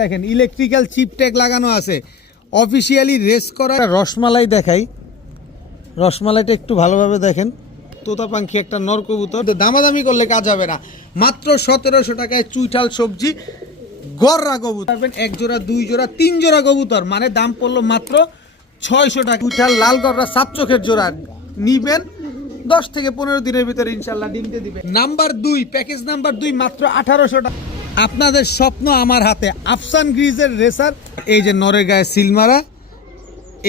দেখেন electrical chip tag লাগানো আছে, অফিসিয়ালি রেস করা। রসমালাই দেখাই, রসমালাইটা একটু ভালোভাবে দেখেন। তোতা পাখি একটা নর কবুতর, দামাদামি করলে কাজ হবে না। মাত্র 1700 টাকায় চুইঠাল সবজি গররা কবুতর পাবেন, 1 জোড়া 2 জোড়া 3 জোড়া কবুতর, মানে দাম পড়লো মাত্র 600 টাকা। চুইঠাল লাল গররা সাপ চোখের জোড়া নিবেন 10 থেকে 15 দিনের ভিতরে ইনশাল্লাহ ডিমতে দিবে। নাম্বার 2, প্যাকেজ নাম্বার 2 মাত্র 1800 টাকা। আপনাদের স্বপ্ন আমার হাতে, আফসান গ্রিজের রেসার। এই যে নরের গায়ে সিলমারা,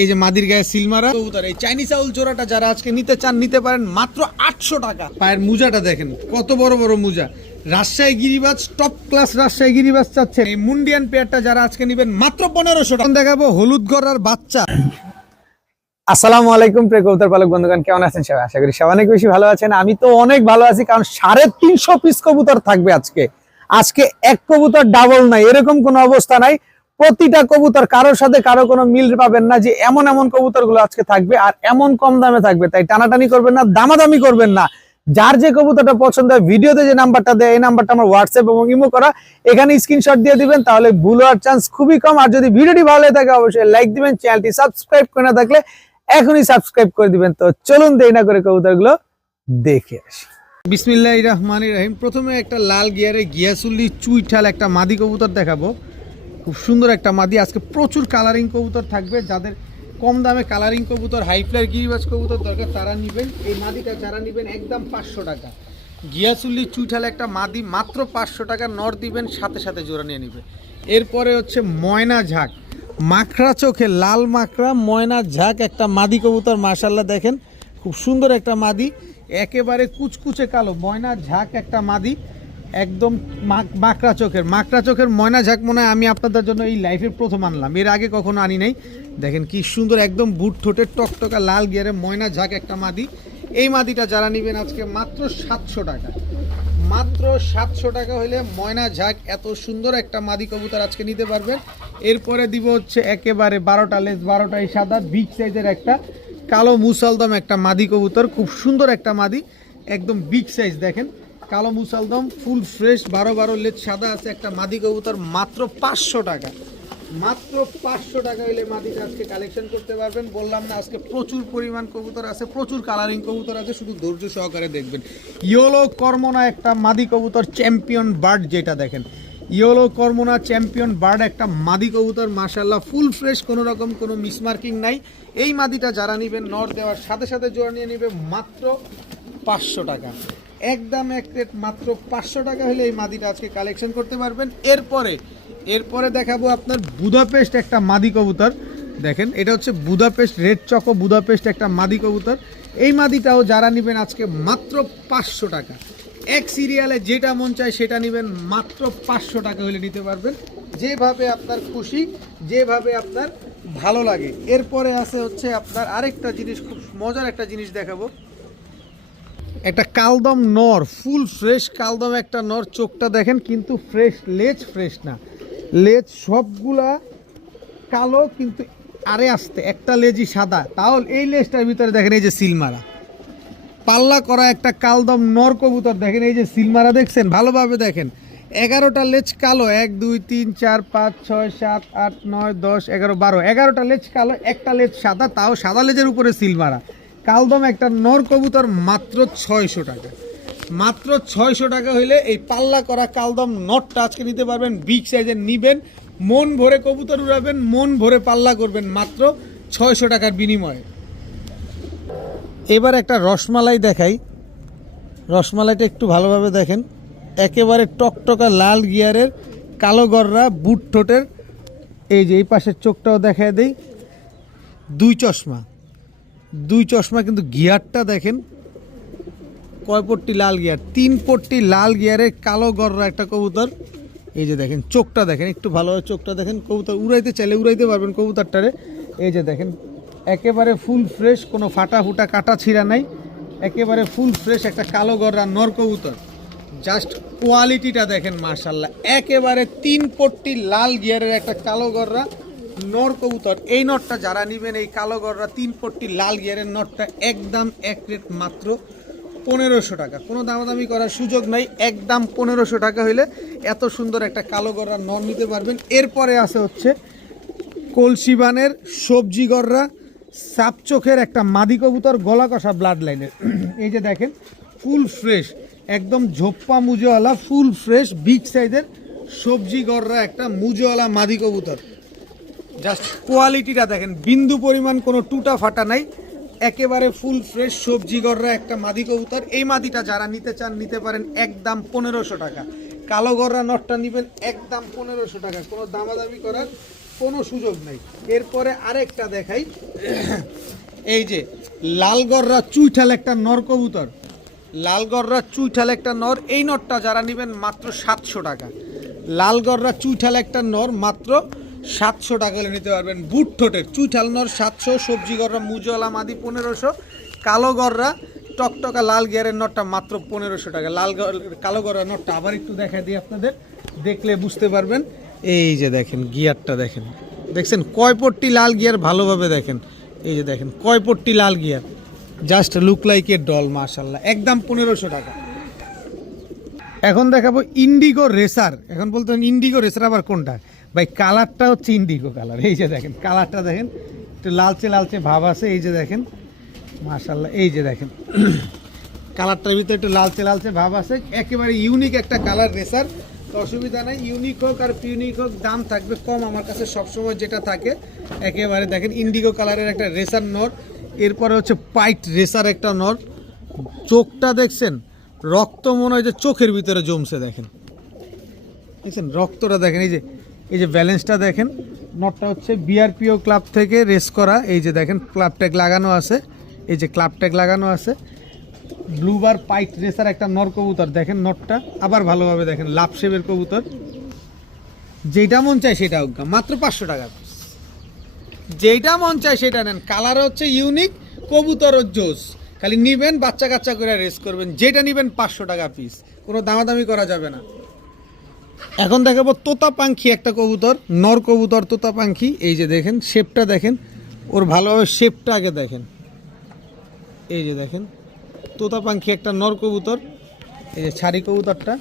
এই যে মাদির গায়ে সিলমারা কবুতর, এই চাইনিজ আউল জোড়াটা যারা আজকে নিতে চান নিতে পারেন মাত্র 800 টাকা। পায়ের মুজাটা দেখেন কত বড় বড় মুজা, রাজশাহী গিরিবাজ, টপ ক্লাস রাজশাহী গিরিবাজ চাচ্ছেন। এই মুন্ডিয়ান পেয়ারটা যারা আজকে নেবেন মাত্র 1500 টাকা। দেখাবো হলুদ গড়ার বাচ্চা। আসসালামু আলাইকুম প্রিয় কবুতর পালক বন্ধুগণ, কেমন আছেন সবাই? আশা করি সবাই অনেক বেশি ভালো আছেন। আমি তো অনেক ভালো আছি, কারণ 350 পিস কবুতর থাকবে আজকে এক কবুতর ডাবল নাই, এরকম কোনো অবস্থা নাই। প্রতিটা কবুতর কারোর সাথে কারো কোনো মিল পাবেন না, যে এমন এমন কবুতর গুলো আজকে থাকবে আর এমন কম দামে থাকবে। তাই টানাটানি করবেন না, দামাদামি করবেন না। যার যে কবুতরটা পছন্দ হয় ভিডিওতে যে নাম্বারটা দেয়, এই নাম্বারটা আমার হোয়াটসঅ্যাপ এবং ইমো করা, এখানে স্ক্রিনশট দিয়ে দিবেন, তাহলে ভুল হওয়ার চান্স খুবই কম। আর যদি ভিডিওটি ভালো লাগে থাকে অবশ্যই লাইক দিবেন, চ্যানেলটি সাবস্ক্রাইব করে না থাকলে এখনই সাবস্ক্রাইব করে দিবেন। তো চলুন দেরি না করে কবুতরগুলো দেখে আসি। বিসমিল্লাহির রহমানির রহিম। প্রথমে একটা লাল গিয়ারে গিয়াসুল্লি চুইঠাল একটা মাদি কবুতর দেখাবো, খুব সুন্দর একটা মাদি। আজকে প্রচুর কালারিং কবুতর থাকবে, যাদের কম দামে কালারিং কবুতর হাই ফ্লাইয়ের গিরিবাজ কবুতর দরকার তারা নেবেন। এই মাদিটা যারা নেবেন একদম 500 টাকা। গিয়াসুল্লি চুইঠাল একটা মাদি মাত্র 500 টাকা, নর দিবেন সাথে সাথে জোড়া নিয়ে নেবে। এরপরে হচ্ছে ময়না ঝাঁক, মাখরা চোখে লাল মাখরা ময়না ঝাঁক একটা মাদি কবুতর, মাশাআল্লাহ দেখেন খুব সুন্দর একটা মাদি, একেবারে কুচকুচে কালো ময়না ঝাঁক একটা মাদি, একদম মাকড়া চোখের ময়না ঝাঁক মনে হয় আমি আপনাদের জন্য এই লাইফের প্রথম আনলাম, এর আগে কখনো আনি নাই। দেখেন কি সুন্দর একদম বুট ঠোঁটের টকটকা লাল গিয়ারে ময়না ঝাঁক একটা মাদি। এই মাদিটা যারা নেবেন আজকে মাত্র 700 টাকা। মাত্র 700 টাকা হইলে ময়না ঝাঁক এত সুন্দর একটা মাদি কবুতর আজকে নিতে পারবেন। এরপরে দিব হচ্ছে একেবারে 12টা লেজ 12টাই সাদা বিগ সাইজের একটা কালো মুসালদম একটা মাদি কবুতর, খুব সুন্দর একটা মাদি, একদম বিগ সাইজ। দেখেন কালো মুসালদম ফুল ফ্রেশ 12 লেজ সাদা আছে একটা মাদি কবুতর, মাত্র 500 টাকা। মাত্র 500 টাকা হইলে মাদিটা আজকে কালেকশন করতে পারবেন। বললাম না আজকে প্রচুর পরিমাণ কবুতর আছে, প্রচুর কালারিং কবুতর আছে, শুধু ধৈর্য সহকারে দেখবেন। ইয়েলো কর্মনা একটা মাদি কবুতর চ্যাম্পিয়ন বার্ড, যেটা দেখেন ইয়েলো কর্মনা চ্যাম্পিয়ন বার্ড একটা মাদি কবুতর, মাশাআল্লাহ ফুল ফ্রেশ, কোনো রকম কোনো মিসমার্কিং নাই। এই মাদিটা যারা নেবেন নর দেওয়ার সাথে সাথে জোড়া নিয়ে নেবে মাত্র 500 টাকা, একদম এক রেট মাত্র 500 টাকা হলে এই মাদিটা আজকে কালেকশন করতে পারবেন। এরপরে দেখাবো আপনার বুদাপেস্ট একটা মাদি কবুতর, দেখেন এটা হচ্ছে বুদাপেস্ট রেড চকো বুদাপেস্ট একটা মাদি কবুতর। এই মাদিটাও যারা নেবেন আজকে মাত্র 500 টাকা। এক সিরিয়ালে যেটা মন চায় সেটা নেবেন, মাত্র 500 টাকা হলে নিতে পারবেন, যেভাবে আপনার খুশি, যেভাবে আপনার ভালো লাগে। এরপরে আছে হচ্ছে আপনার আরেকটা জিনিস, খুব মজার একটা জিনিস দেখাবো, একটা কালদম নর, ফুল ফ্রেশ কালদম একটা নর, চোখটা দেখেন কিন্তু ফ্রেশ, লেজ ফ্রেশ না, লেজ সবগুলা কালো কিন্তু আরে আসতে একটা লেজই সাদা, তাহলে এই লেজটার ভিতরে দেখেন এই যে সিলমারা পাল্লা করা একটা কালদম নর কবুতর, দেখেন এই যে সিলমারা দেখছেন, ভালোভাবে দেখেন 11টা লেজ কালো, 1 2 3 4 5 6 7 8 9 10 11 12, 11টা লেজ কালো, একটা লেজ সাদা, তাও সাদা লেজের উপরে সিলমারা কালদম একটা নর কবুতর, মাত্র 600 টাকা। মাত্র 600 টাকা হইলে এই পাল্লা করা কালদম নটটা আজকে নিতে পারবেন, বিগ সাইজের নিবেন, মন ভরে কবুতর উড়াবেন, মন ভরে পাল্লা করবেন, মাত্র 600 টাকার বিনিময়ে। এবার একটা রসমালাই দেখাই, রসমালাইটা একটু ভালোভাবে দেখেন, একেবারে টকটকা লাল গিয়ারের কালো গররা বুট ঠোঁটের, এই যে এই পাশের চোখটাও দেখায় দেই, দুই চশমা কিন্তু গিয়ারটা দেখেন কয় পট্টি লাল গিয়ার, 3 পট্টি লাল গিয়ারের কালো গররা একটা কবুতর। এই যে দেখেন চোখটা দেখেন, একটু ভালোভাবে চোখটা দেখেন, কবুতর উড়াইতে চাইলে উড়াইতে পারবেন কবুতরটারে। এই যে দেখেন একেবারে ফুল ফ্রেশ, কোনো ফাটা ফুটা কাটা ছিঁড়া নাই, একেবারে ফুল ফ্রেশ একটা কালো গররা নর কবুতর। জাস্ট কোয়ালিটিটা দেখেন মাশাআল্লাহ, একেবারে 3 পট্টি লাল গিয়ারের একটা কালো গররা নর কবুতর। এই নটটা যারা নেবেন এই কালো গররা 3 পট্টি লাল গিয়ারের নটটা একদম এক রেট মাত্র 1500 টাকা, কোনো দামাদামি করার সুযোগ নাই, একদম 1500 টাকা হইলে এত সুন্দর একটা কালো গররা নর নিতে পারবেন। এরপরে আছে হচ্ছে কলসিবানের সবজি গররা সাপ চোখের একটা মাদি কবুতর, গলা কষা ব্লাড লাইনের। এই যে দেখেন ফুল ফ্রেশ, একদম ঝোপ্পা মুজোওয়ালা ফুল ফ্রেশ বিগ সাইজের সবজি গররা একটা মুজোওয়ালা মাদি কবুতর। জাস্ট কোয়ালিটিটা দেখেন, বিন্দু পরিমাণ কোনো টুটা ফাটা নাই, একেবারে ফুল ফ্রেশ সবজি গররা একটা মাদি কবুতর। এই মাদিটা যারা নিতে চান নিতে পারেন একদম 1500 টাকা। কালো গররা নটটা নেবেন একদম 1500 টাকা, কোনো দামাদামি করার কোনো সুযোগ নাই। এরপরে আরেকটা দেখাই, এই যে লাল গররা চুইঠাল একটা নর কবুতর, লাল গররা চুইঠাল একটা নর। এই নরটা যারা নেবেন মাত্র 700 টাকা। লাল গররা চুইঠাল একটা নর মাত্র 700 টাকা হলে নিতে পারবেন। বুট ঠোঁটের চুইঠাল নর 700, সবজি গররা মুজওয়ালা মাদি 1500, কালো গররা টকটকা লাল গিয়ারের নটটা মাত্র 1500 টাকা। কালো গররা নটটা আবার একটু দেখা দিই আপনাদের, দেখলে বুঝতে পারবেন। এই যে দেখেন গিয়ারটা দেখেন, দেখছেন কয় পট্টি লাল গিয়ার, ভালোভাবে দেখেন। এই যে দেখেন কয় পট্টি লাল gear, just look like a doll, মাশাআল্লাহ, একদম 1500 টাকা। এখন দেখাবো ইন্ডিগো রেসার। এখন বলতে ইন্ডিগো রেসার আবার কোনটা ভাই? কালারটা হচ্ছে ইন্ডিগো কালার। এই যে দেখেন কালারটা দেখেন, একটু লালচে লালচে ভাব আছে। এই যে দেখেন মাশাআল্লাহ, এই যে দেখেন কালারটার ভিতরে একটু লালচে লালচে ভাব আছে, একেবারে ইউনিক একটা কালার রেসার। তো অসুবিধা নাই, ইউনিক হোক আর পিউনিক হোক দাম থাকবে কম, আমার কাছে সবসময় যেটা থাকে একেবারে দেখেন ইন্ডিগো কালারের একটা রেসার নর। এরপরে হচ্ছে পাইট রেসার একটা নর, চোখটা দেখছেন রক্ত মনে হয় যে চোখের ভিতরে জমছে, দেখেন দেখছেন রক্তটা দেখেন। এই যে ব্যালেন্সটা দেখেন, নটটা হচ্ছে বিআরপিও ক্লাব থেকে রেস করা। এই যে দেখেন ক্লাব ট্যাগ লাগানো আছে, এই যে ক্লাব ট্যাগ লাগানো আছে। ব্লুবার পাইট রেসার একটা নর কবুতর, দেখেন নটটা আবার ভালোভাবে দেখেন, লাভ শেপের কবুতর। যেটা মন চায় সেটা হোক, মাত্র 500 টাকা। যেটা মন চায় সেটা নেন, কালার হচ্ছে ইউনিক, কবুতর জোস, খালি নিবেন বাচ্চা কাচ্চা করে রেস করবেন। যেটা নিবেন 500 টাকা পিস, কোনো দামাদামি করা যাবে না। এখন দেখাবো তোতা পাখি একটা কবুতর, নর কবুতর তোতা পাখি। এই যে দেখেন শেপটা দেখেন, ওর ভালোভাবে শেপটা আগে দেখেন। এই যে দেখেন তোতা পাখি একটা নর কবুতর। এই যে ছাড়ি কবুতরটা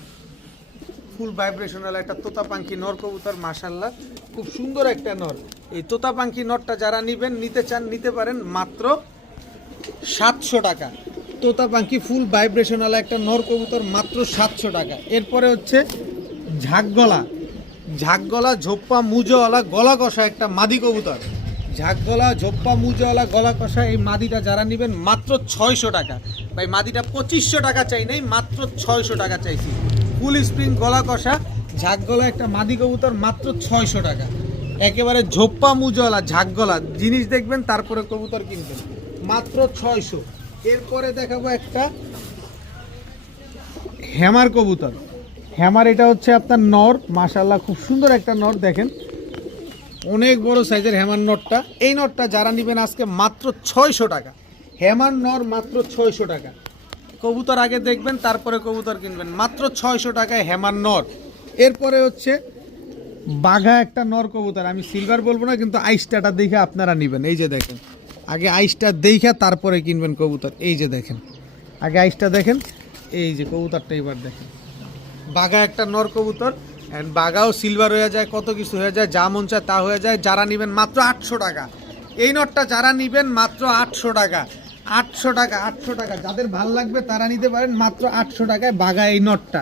ফুল ভাইব্রেশনাল একটা তোতা পাখি নর কবুতর, মাশাআল্লাহ খুব সুন্দর একটা নর। এই তোতা পাখি নরটা যারা নিতে চান নিতে পারেন মাত্র 700 টাকা। তোতা পাখি ফুল ভাইব্রেশনাল একটা নর কবুতর, মাত্র 700 টাকা। এরপরে হচ্ছে ঝাঁকগলা ঝোপ্পা মুজোওয়ালা গলা কষা একটা মাদি কবুতর, ঝাঁকগলা ঝোপ্পা মুজোওয়ালা গলা কষা। এই মাদিটা যারা নেবেন মাত্র 600 টাকা। ভাই মাদিটা 2500 টাকা চাই নাই, মাত্র 600 টাকা চাইছি। ফুল স্প্রিং গলা কষা ঝাঁকগলা একটা মাদি কবুতর, মাত্র 600 টাকা। একেবারে ঝোপ্পা মুজোওয়ালা ঝাঁকগলা জিনিস দেখবেন তারপরে কবুতর কিনবেন, মাত্র 600। এরপরে দেখাবো একটা হ্যামার কবুতর। হ্যামার এটা হচ্ছে আপনার নর, মাশাআল্লাহ খুব সুন্দর একটা নর, দেখেন অনেক বড় সাইজের হ্যামার নটটা। এই নটটা যারা নেবেন আজকে মাত্র 600 টাকা। হ্যামার নর মাত্র 600 টাকা। কবুতর আগে দেখবেন তারপরে কবুতর কিনবেন, মাত্র 600 টাকায় হ্যামার নর। এরপরে হচ্ছে বাঘা একটা নর কবুতর, আমি সিলভার বলবো না কিন্তু আইসটাটা দেখে আপনারা নেবেন। এই যে দেখেন আগে আইসটা দেখে তারপরে কিনবেন কবুতর। এই যে দেখেন আগে আইসটা দেখেন, এই যে কবুতরটা এবার দেখেন, বাঘা একটা নর কবুতর। অ্যান্ড বাঘাও সিলভার হয়ে যায়, কত কিছু হয়ে যায়, যা মন চায় তা হয়ে যায়। যারা নেবেন মাত্র 800 টাকা। এই নটটা যারা নেবেন মাত্র 800 টাকা, 800 টাকা, 800 টাকা। যাদের ভালো লাগবে তারা নিতে পারেন মাত্র 800 টাকায় বাঘা এই নটটা।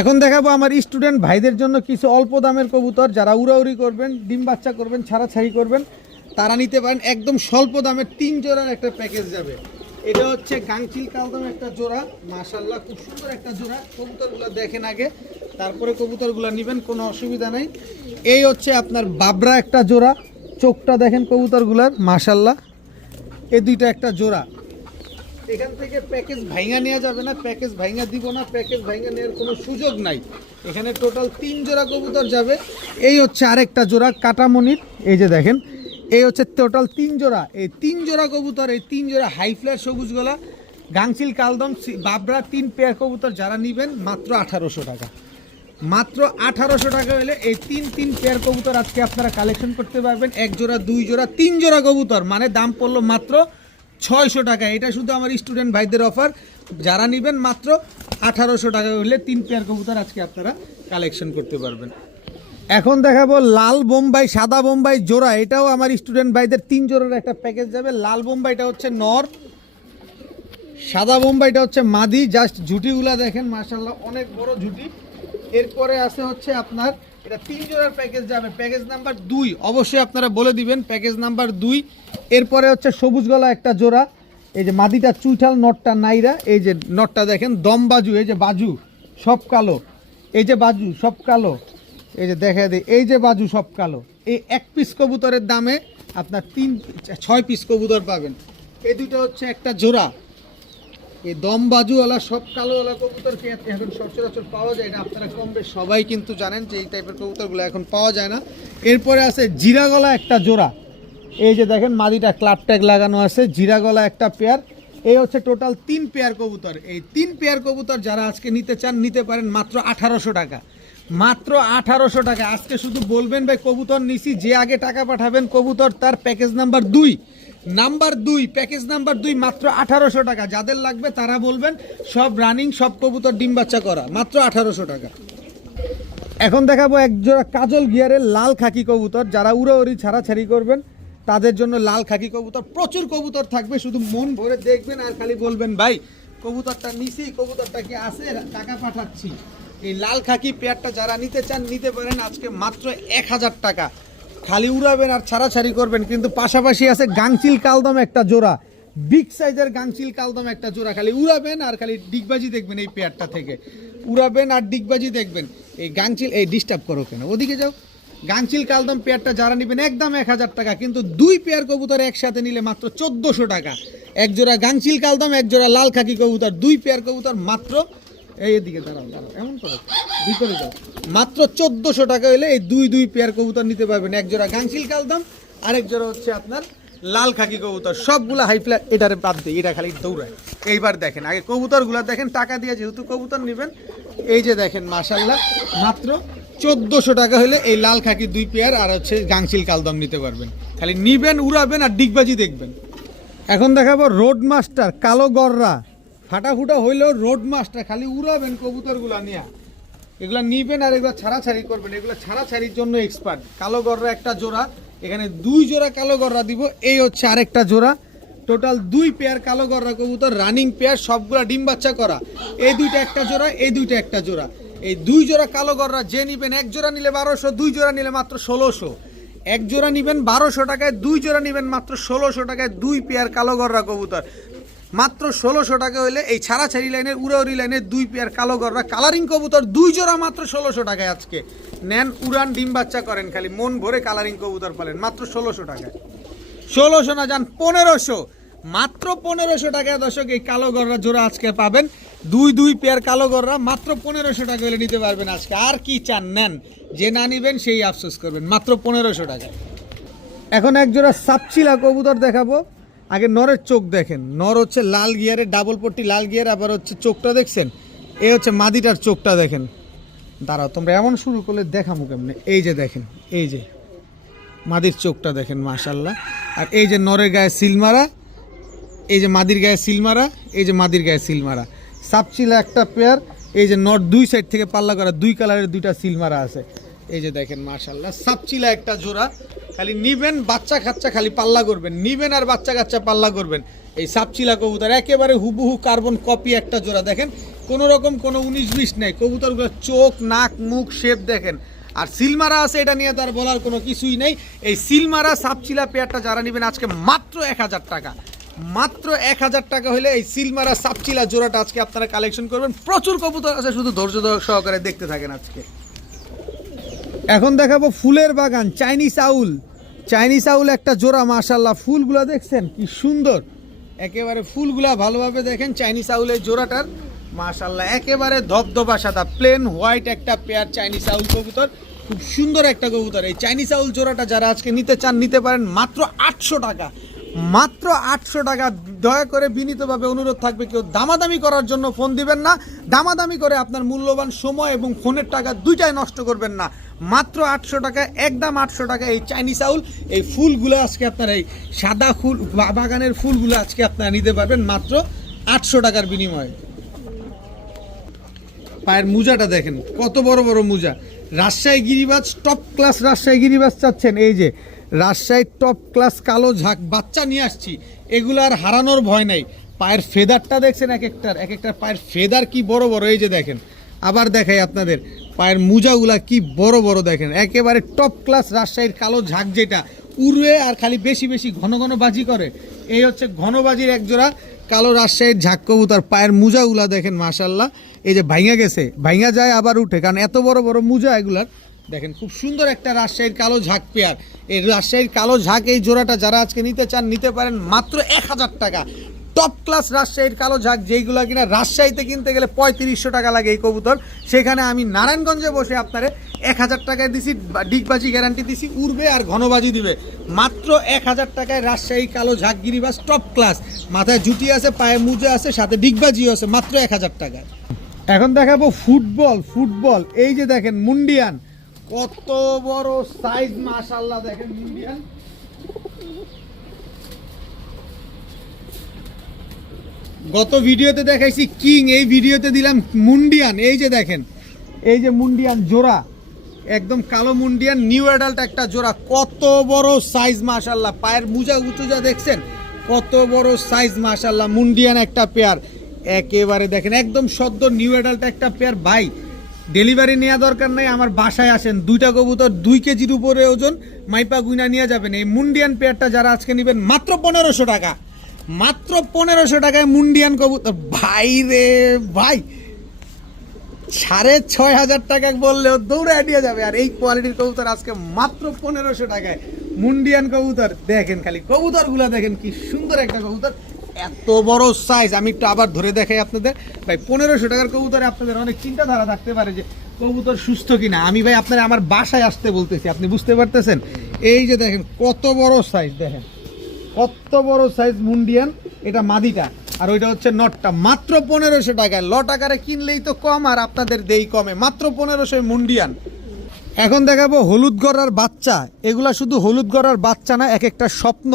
এখন দেখাবো আমার স্টুডেন্ট ভাইদের জন্য কিছু অল্প দামের কবুতর, যারা উড়াউড়ি করবেন, ডিম বাচ্চা করবেন, ছাড়াছাড়ি করবেন, তারা নিতে পারেন একদম স্বল্প দামে 3 জোড়ার একটা প্যাকেজ যাবে। এটা হচ্ছে গাংচিল কালদম একটা জোড়া, মাশাআল্লাহ খুব সুন্দর একটা জোড়া। কবুতরগুলো দেখেন আগে, তারপরে কবুতরগুলো নেবেন, কোনো অসুবিধা নেই। এই হচ্ছে আপনার বাবরা একটা জোড়া, চোখটা দেখেন কবুতরগুলার, মাশাআল্লাহ এই দুইটা একটা জোড়া। এখান থেকে প্যাকেজ ভাইঙা নেওয়া যাবে না, প্যাকেজ ভাইঙা দিব না, প্যাকেজ ভাইঙা নেওয়ার কোনো সুযোগ নাই। এখানে টোটাল 3 জোড়া কবুতর যাবে। এই হচ্ছে আরেকটা জোড়া কাটামনির, এই যে দেখেন এই হচ্ছে টোটাল 3 জোড়া। এই 3 জোড়া কবুতর, এই 3 জোড়া হাই ফ্লার সবুজ গলা গাংচিল কালদম বাবরা 3 পেয়ার কবুতর যারা নেবেন মাত্র 1800 টাকা। মাত্র 1800 টাকা হলে এই 3 পেয়ার কবুতর আজকে আপনারা কালেকশন করতে পারবেন। 1 জোড়া 2 জোড়া 3 জোড়া কবুতর, মানে দাম পড়লো মাত্র 600 টাকা। এটা শুধু আমার স্টুডেন্ট ভাইদের অফার, যারা নেবেন মাত্র 1800 টাকা হলে 3 পেয়ার কবুতর আজকে আপনারা কালেকশন করতে পারবেন। এখন দেখাবো লাল বোম্বাই সাদা বোম্বাই জোড়া, এটাও আমার স্টুডেন্ট ভাইদের 3 জোড়ার একটা প্যাকেজ যাবে। লাল বোম্বাইটা হচ্ছে নর, সাদা বোম্বাইটা হচ্ছে মাদি। জাস্ট ঝুটিগুলা দেখেন মাশাআল্লাহ অনেক বড় ঝুটি। এরপরে আছে হচ্ছে আপনার এটা 3 জোড়ার প্যাকেজ যাবে, প্যাকেজ নাম্বার 2 অবশ্যই আপনারা বলে দিবেন প্যাকেজ নাম্বার 2। এরপরে হচ্ছে সবুজ গলা একটা জোড়া, এই যে মাদিটা চুইঠাল, নটটা নাইরা। এই যে নটটা দেখেন দম বাজু, এই যে বাজু সব কালো, এই যে বাজু সব কালো, এই যে দেখা দেয় এই যে বাজু সব কালো। এই 1 পিস কবুতরের দামে আপনার 6 পিস কবুতর পাবেন। এই দুটো হচ্ছে একটা জোড়া। এই দম বাজুওয়ালা সব কালোওয়ালা কবুতরকে এখন সচরাচর পাওয়া যায় না, আপনারা কম বেশ সবাই কিন্তু জানেন যে এই টাইপের কবুতরগুলো এখন পাওয়া যায় না। এরপরে আছে জিরা গলা একটা জোড়া, এই যে দেখেন মাদিটা ক্লাব ট্যাগ লাগানো আছে, জিরা গলা একটা পেয়ার। এই হচ্ছে টোটাল 3 পেয়ার কবুতর। এই 3 পেয়ার কবুতর যারা আজকে নিতে চান নিতে পারেন মাত্র 1800 টাকা, মাত্র 1800 টাকা। আজকে শুধু বলবেন ভাই কবুতর নিছি, যে আগে টাকা পাঠাবেন কবুতর তার প্যাকেজ নাম্বার 2, প্যাকেজ নাম্বার 2 মাত্র 1800 টাকা। যাদের লাগবে তারা বলবেন, সব রানিং সব কবুতর ডিম বাচ্চা করা, মাত্র 1800 টাকা। এখন দেখাবো এক জোড়া কাজল গিয়ারের লাল খাকি কবুতর, যারা উড়াউড়ি ছাড়াছাড়ি করবেন তাদের জন্য লাল খাকি কবুতর। প্রচুর কবুতর থাকবে, শুধু মন ভরে দেখবেন আর খালি বলবেন ভাই কবুতরটা নিছি, কবুতরটা কি আছে, টাকা পাঠাচ্ছি। এই লাল খাকি পেয়ারটা যারা নিতে চান নিতে পারেন আজকে মাত্র 1000 টাকা। খালি উড়াবেন আর ছাড়াছাড়ি করবেন। কিন্তু পাশাপাশি আছে গাংচিল কালদম একটা জোড়া, বিগ সাইজের গাংচিল কালদম একটা জোড়া। খালি উড়াবেন আর খালি ডিগবাজি দেখবেন, এই পেয়ারটা থেকে উড়াবেন আর ডিগবাজি দেখবেন। এই গাংচিল, এই ডিস্টার্ব করো কেন, ওদিকে যাও। গাংচিল কালদম পেয়ারটা যারা নেবেন একদম 1000 টাকা, কিন্তু 2 পেয়ার কবুতর একসাথে নিলে মাত্র 1400 টাকা। এক জোড়া গাংচিল কালদম, এক জোড়া লাল খাকি কবুতর, 2 পেয়ার কবুতর মাত্র, এইদিকে দাঁড়াও এমন করো, দুই করে যাও, মাত্র 1400 টাকা হলে এই 2 পেয়ার কবুতর নিতে পারবেন। এক জোড়া গাংচিল কালদম, আরেক জোড়া হচ্ছে আপনার লাল খাকি কবুতর। সবগুলো হাইফ্লা, এটারে বাদ দিই, এটা খালি দৌড়ায়। এইবার দেখেন আগে কবুতরগুলো দেখেন, টাকা দিয়ে যেহেতু কবুতর নেবেন। এই যে দেখেন মাশাআল্লাহ মাত্র 1400 টাকা হলে এই লাল খাকি 2 পেয়ার আর হচ্ছে গাংচিল কালদম নিতে পারবেন। খালি নিবেন, উড়াবেন আর ডিগবাজি দেখবেন। এখন দেখাবো রোড মাস্টার কালো গররা, ফাটাফুটা হইলেও রোড মাস্টার, খালি উড়াবেন কবুতরগুলা নিয়ে, এগুলা নিবেন আর এগুলো ছাড়াছাড়ি করবেন। এগুলো ছাড়াছাড়ির জন্য এক্সপার্ট। কালো গররা একটা জোড়া, এখানে 2 জোড়া কালো গররা দিব। এই হচ্ছে আরেকটা জোড়া, টোটাল 2 পেয়ার কালো গররা কবুতর, রানিং পেয়ার, সবগুলা ডিম বাচ্চা করা। এই দুইটা একটা জোড়া, এই দুইটা একটা জোড়া। এই 2 জোড়া কালো গররা যে নিবেন, এক জোড়া নিলে 1200, 2 জোড়া নিলে মাত্র 1600। এক জোড়া নিবেন 1200 টাকায়, 2 জোড়া নিবেন মাত্র 1600 টাকায়। 2 পেয়ার কালো গররা কবুতর মাত্র 1600 টাকা হলে এই ছাড়াছাড়ি লাইনের উড়াউড়ি লাইনের 2 পেয়ার কালো গররা কালারিং কবুতর 2 জোড়া মাত্র 1600 টাকায় আজকে নেন। উড়ান ডিম বাচ্চা করেন, খালি মন ভরে কালারিং কবুতর পালেন মাত্র 1600 টাকায়। 1600 না যান 1500, মাত্র 1500 টাকায় দর্শক এই কালো গররা জোড়া আজকে পাবেন। 2 পেয়ার কালো গররা মাত্র 1500 টাকা হলে নিতে পারবেন আজকে। আর কি চান নেন, যে না নিবেন সেই আফসোস করবেন, মাত্র 1500 টাকায়। এখন এক জোড়া সাপচিলা কবুতর দেখাবো। আগে নরের চোখ দেখেন, নর হচ্ছে লাল গিয়ারে, ডাবল পট্টি লাল গিয়ার, আবার হচ্ছে চোখটা দেখছেন, এই হচ্ছে মাদিটার চোখটা দেখেন। দাঁড়াও তোমরা এমন শুরু করলে দেখামু কেমনে। এই যে দেখেন, এই যে মাদির চোখটা দেখেন মাশাল্লাহ। আর এই যে নরের গায়ে সিলমারা, এই যে মাদির গায়ে সিলমারা, এই যে মাদির গায়ে সিলমারা। সাপচিলা একটা পেয়ার, এই যে নর 2 সাইড থেকে পাল্লা করা, 2 কালারের 2টা সিলমারা আছে। এই যে দেখেন মাশাল্লাহ সাপচিলা একটা জোড়া। খালি নিবেন বাচ্চা কাচ্চা, খালি পাল্লা করবেন, নিবেন আর বাচ্চা কাচ্চা পাল্লা করবেন। এই সাপচিলা কবুতর একেবারে হুবহু কার্বন কপি একটা জোড়া। দেখেন কোনো রকম কোনো 19-20 নেই, কবুতরগুলোর চোখ নাক মুখ শেপ দেখেন। আর সিলমারা আছে, এটা নিয়ে তার বলার কোনো কিছুই নেই। এই সিলমারা সাপচিলা পেয়ারটা যারা নেবেন আজকে মাত্র 1000 টাকা, মাত্র 1000 টাকা হলে এই সিলমারা সাপচিলা জোড়াটা আজকে আপনারা কালেকশন করবেন। প্রচুর কবুতর আছে, শুধু ধৈর্য সহকারে দেখতে থাকেন আজকে। এখন দেখাবো ফুলের বাগান চাইনিজ আউল, চাইনিজ আউল একটা জোড়া মাশাল্লাহ। ফুলগুলা দেখছেন কি সুন্দর, একেবারে ফুলগুলা ভালোভাবে দেখেন। চাইনিজ আউলের জোড়াটার মাশাল্লাহ একেবারে ধবধবা সাদা, প্লেন হোয়াইট একটা পেয়ার চাইনিজ আউল কবুতর, খুব সুন্দর একটা কবুতর। এই চাইনিজ আউল জোড়াটা যারা আজকে নিতে চান নিতে পারেন মাত্র 800 টাকা, মাত্র 800 টাকা। দয়া করে বিনীতভাবে অনুরোধ থাকবে, কেউ দামাদামি করার জন্য ফোন দিবেন না, দামাদামি করে আপনার মূল্যবান সময় এবং ফোনের টাকা দুইটাই নষ্ট করবেন না। মাত্র 800 টাকা, একদম 800 টাকা এই চাইনিজ আউল। এই ফুলগুলো আজকে আপনার এই সাদা ফুল বাগানের ফুলগুলো আজকে আপনারা নিতে পারবেন মাত্র 800 টাকার বিনিময়ে। পায়ের মোজাটা দেখেন কত বড় বড় মোজা। রাজশাহী গিরিবাজ, টপ ক্লাস রাজশাহী গিরিবাজ চাচ্ছেন, এই যে রাজশাহী টপ ক্লাস কালো ঝাঁক বাচ্চা নিয়ে আসছি, এগুলো আর হারানোর ভয় নাই। পায়ের ফেদারটা দেখছেন, এক একটার পায়ের ফেদার কি বড় বড়, এই যে দেখেন। আবার দেখাই আপনাদের পায়ের মোজাগুলা কি বড় বড় দেখেন, একেবারে টপ ক্লাস রাজশাহীর কালো ঝাঁক, যেটা উড়ে আর খালি বেশি বেশি ঘন ঘন বাজি করে। এই হচ্ছে ঘনবাজির এক জোড়া কালো রাজশাহীর ঝাঁক কবুতর। পায়ের মোজাগুলা দেখেন মাশাল্লাহ, এই যে ভাইঙা গেছে, ভাইঙা যায় আবার উঠে, কারণ এত বড় বড় মোজা এগুলার। দেখেন খুব সুন্দর একটা রাজশাহীর কালো ঝাঁক পেয়ার। এই রাজশাহীর কালো ঝাঁক এই জোড়াটা যারা আজকে নিতে চান নিতে পারেন মাত্র 1000 টাকা। টপ ক্লাস রাজশাহীর কালো ঝাঁক, যেইগুলো কিনা রাজশাহীতে কিনতে গেলে 3500 টাকা লাগে এই কবুতর, সেখানে আমি নারায়ণগঞ্জে বসে আপনারে 1000 টাকায় দিছি, ডিগবাজি গ্যারান্টি দিছি, উড়বে আর ঘনবাজি দিবে। মাত্র 1000 টাকায় রাজশাহী কালো ঝাঁক গিরিবাজ টপ ক্লাস, মাথায় জুটি আছে, পায়ে মুজে আছে, সাথে ডিগবাজিও আছে, মাত্র 1000 টাকায়। এখন দেখাবো ফুটবল। এই যে দেখেন মুন্ডিয়ান, কত বড় সাইজ মাশাআল্লাহ, দেখেন মুন্ডিয়ান। গত ভিডিওতে দেখাইছি কিং, এই ভিডিওতে দিলাম মুন্ডিয়ান। এই যে দেখেন, এই যে মুন্ডিয়ান জোড়া, একদম কালো মুন্ডিয়ান, নিউ অ্যাডাল্ট একটা জোড়া, কত বড় সাইজ মাশাআল্লাহ। পায়ের মুজা উঁচুজা দেখছেন, কত বড় সাইজ মাশাআল্লাহ। মুন্ডিয়ান একটা পেয়ার, একেবারে দেখেন একদম সদ্য নিউ অ্যাডাল্ট একটা পেয়ার। ভাই ডেলিভারি নেওয়া দরকার নাই, আমার বাসায় আসেন, দুইটা কবুতর 2 কেজির উপরে ওজন, মাইপা গুইনা নিয়ে যাবেন। এই মুন্ডিয়ান পেয়ারটা যারা আজকে নেবেন মাত্র 1500 টাকা, মাত্র 1500 টাকায় মুন্ডিয়ান কবুতর। ভাই রে ভাই, 6500 টাকা বললেও দৌড়ে দিয়ে যাবে। আর এই কোয়ালিটির কবুতর আজকে মাত্র 1500 টাকায় মুন্ডিয়ান কবুতর। দেখেন খালি কবুতরগুলো দেখেন, কি সুন্দর একটা কবুতর, এত বড় সাইজ। আমি একটু আবার ধরে দেখাই আপনাদের। ভাই 1500 টাকার কবুতরে আপনাদের অনেক চিন্তাধারা থাকতে পারে যে কবুতর সুস্থ কিনা। আমি ভাই আপনার আমার বাসায় আসতে বলতেছি, আপনি বুঝতে পারতেছেন। এই যে দেখেন কত বড় সাইজ, দেখেন কত বড় সাইজ মুন্ডিয়ান। এটা মাদিটা আর ওইটা হচ্ছে নটটা, মাত্র 1500 টাকায়। টাকারে কিনলেই তো কম, আর আপনাদের দেই কমে, মাত্র 1500 মুন্ডিয়ান। এখন দেখাবো হলুদ গড়ার বাচ্চা। এগুলা শুধু হলুদ গড়ার বাচ্চা না, এক একটা স্বপ্ন,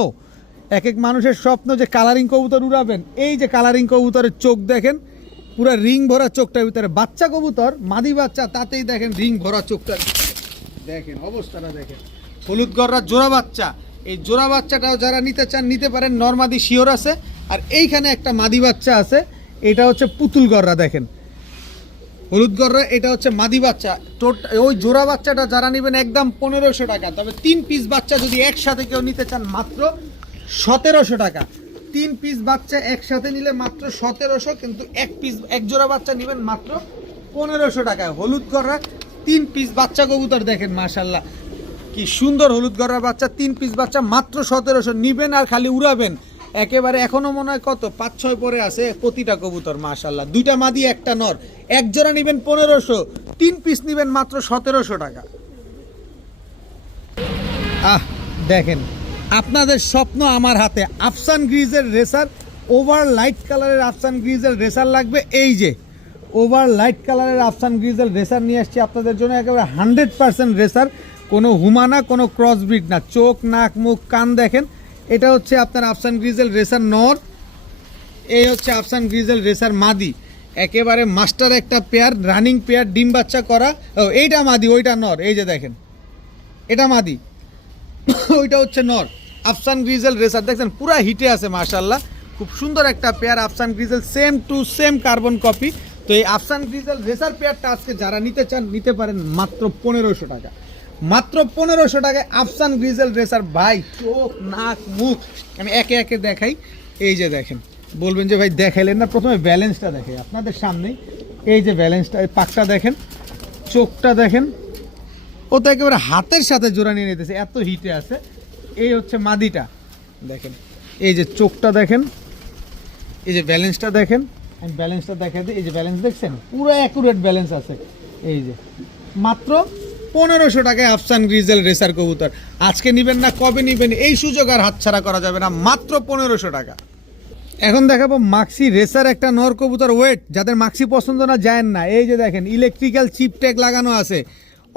এক এক মানুষের স্বপ্ন যে কালারিং কবুতর উড়াবেন। এই যে কালারিং কবুতরের চোখ দেখেন, পুরা রিং ভরা চোখটার ভিতরে। বাচ্চা কবুতর, মাদি বাচ্চা, তাতেই দেখেন রিং ভরা চোখটার, দেখেন অবস্থাটা দেখেন। হলুদ গড়ার জোড়া বাচ্চা, এই জোড়া বাচ্চাটাও যারা নিতে চান নিতে পারেন, নরমাদি শিওর আছে। আর এইখানে একটা মাদি বাচ্চা আছে, এটা হচ্ছে পুতুল গড়রা, দেখেন হলুদ গড়রা, এটা হচ্ছে মাদি বাচ্চা। ওই জোড়া বাচ্চাটা যারা নেবেন একদম 1500 টাকা। তবে 3 পিস বাচ্চা যদি একসাথে কেউ নিতে চান মাত্র 1700 টাকা। 3 পিস বাচ্চা একসাথে নিলে মাত্র 1700, কিন্তু এক জোড়া বাচ্চা নেবেন মাত্র 1500 টাকায়। হলুদ গড়রা 3 পিস বাচ্চা কবুতর দেখেন মাশাআল্লাহ, কি সুন্দর হলুদ গড়ার বাচ্চা, 3 পিস বাচ্চা মাত্র 1700। নিবেন আর খালি উড়াবেন একেবারে। এখনো মনে হয় কত 5-6 পরে আছে প্রতিটা কবুতর মাশাআল্লাহ। 2টা মাদি একটা নর, এক জোড়া নিবেন 1500, 3 পিস নিবেন মাত্র 1700 টাকা। দেখেন আপনাদের স্বপ্ন আমার হাতে। আফসান গ্রিজের রেসার, ওভার লাইট কালারের আফসান গ্রিজের রেসার লাগবে। এই যে ওভার লাইট কালারের আফসান গ্রিজের রেসার নিয়ে আসছি আপনাদের জন্য, একেবারে 100% রেসার, কোনো হুমানা, কোনো ক্রসব্রিড না। চোখ, নাক, মুখ, কান দেখেন। এটা হচ্ছে আপনার আফসান গ্রিজেল রেসার নর, এই হচ্ছে আফসান গ্রিজেল রেসার মাদি। একেবারে মাস্টার একটা পেয়ার, রানিং পেয়ার, ডিম বাচ্চা করা। এইটা মাদি, ওইটা নর। এই যে দেখেন এটা মাদি, ওইটা হচ্ছে নর। আফসান গ্রিজেল রেসার দেখছেন পুরা হিটে আছে মাশাআল্লাহ, খুব সুন্দর একটা pair. Afsan grizzle same to same carbon copy. তো এই আফসান গ্রিজেল রেসার পেয়ারটা আজকে যারা নিতে চান নিতে পারেন মাত্র 1500 টাকা, মাত্র 1500 টাকায় আফসান গ্রিজেল রেসার। ভাই চোখ, নাক, মুখ আমি একে একে দেখাই। এই যে দেখেন, বলবেন যে ভাই দেখাইলেন না। প্রথমে ব্যালেন্সটা দেখাই আপনাদের সামনেই। এই যে ব্যালেন্সটা, পাকটা দেখেন, চোখটা দেখেন, ও তো একেবারে হাতের সাথে জোড়া নিয়ে নিতেছে, এত হিটে আছে। এই হচ্ছে মাদিটা, দেখেন এই যে চোখটা দেখেন, এই যে ব্যালেন্সটা দেখেন। আমি ব্যালেন্সটা দেখাই দিই। এই যে ব্যালেন্স দেখছেন, পুরো অ্যাকুরেট ব্যালেন্স আছে। এই যে মাত্র 1500 টাকায় আফসান গ্রিজেল রেসার কবুতর। আজকে নেবেন না কবে নেবেন এই সুযোগ আর হাতছাড়া করা যাবে না, মাত্র 1500 টাকা। এখন দেখাবো মাক্সি রেসার একটা নর কবুতর ওয়েট, যাদের মাক্সি পছন্দ না যায় না, এই যে দেখেন ইলেকট্রিক্যাল চিপ ট্যাগ লাগানো আছে,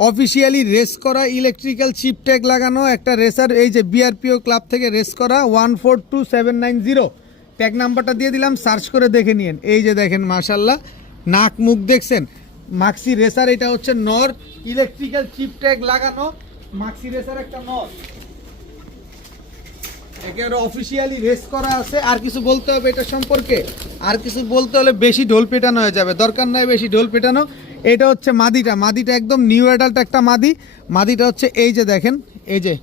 অফিসিয়ালি রেস করা ইলেকট্রিক্যাল চিপ ট্যাগ লাগানো একটা রেসার। এই যে বিআরপিও ক্লাব থেকে রেস করা 142790 ট্যাগ নাম্বারটা দিয়ে দিলাম, সার্চ করে দেখে নিন। এই যে দেখেন মাশাল্লাহ নাক মুখ দেখছেন, মাক্সি রেসার এটা হচ্ছে নর, ইলেকট্রিক্যাল চিপ ট্যাগ লাগানো মাক্সি রেসার একটা নর, একেবারে অফিসিয়ালি রেস করা আছে। আর কিছু বলতে হবে এটা সম্পর্কে? আর কিছু বলতে হলে বেশি ঢোল পেটানো হয়ে যাবে, দরকার নাই বেশি ঢোল পেটানো। এটা হচ্ছে মাদিটা একদম নিউ অ্যাডাল্ট একটা মাদিটা হচ্ছে এই যে দেখেন, এই যে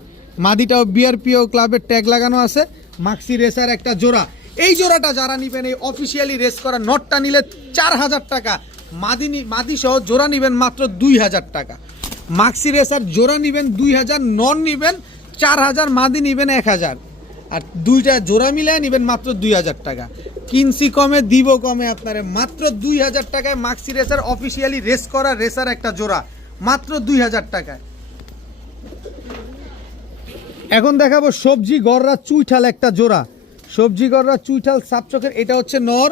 মাদিটাও বিআরপিও ক্লাবের ট্যাগ লাগানো আছে, মাক্সি রেসার একটা জোড়া। এই জোড়াটা যারা নেবেন এই অফিসিয়ালি রেস করা নটটা নিলে 4000 টাকা, মাদি সহ জোড়া নেবেন মাত্র 2000 টাকা। মাক্সি রেসার জোড়া নেবেন 2000, নন নেবেন 4000, মাদি নেবেন 1000, আর দুইটা জোড়া মিলায় নেবেন মাত্র 2000 টাকা। কিনছি কমে দিব কমে আপনারে, মাত্র 2000 টাকায় মাক্সি রেসার অফিসিয়ালি রেস করা রেসার একটা জোড়া, মাত্র 2000 টাকায়। এখন দেখাবো সবজি গররা চুইঠাল একটা জোড়া, সবজি গররা চুইঠাল সাপচোখের, এটা হচ্ছে নর,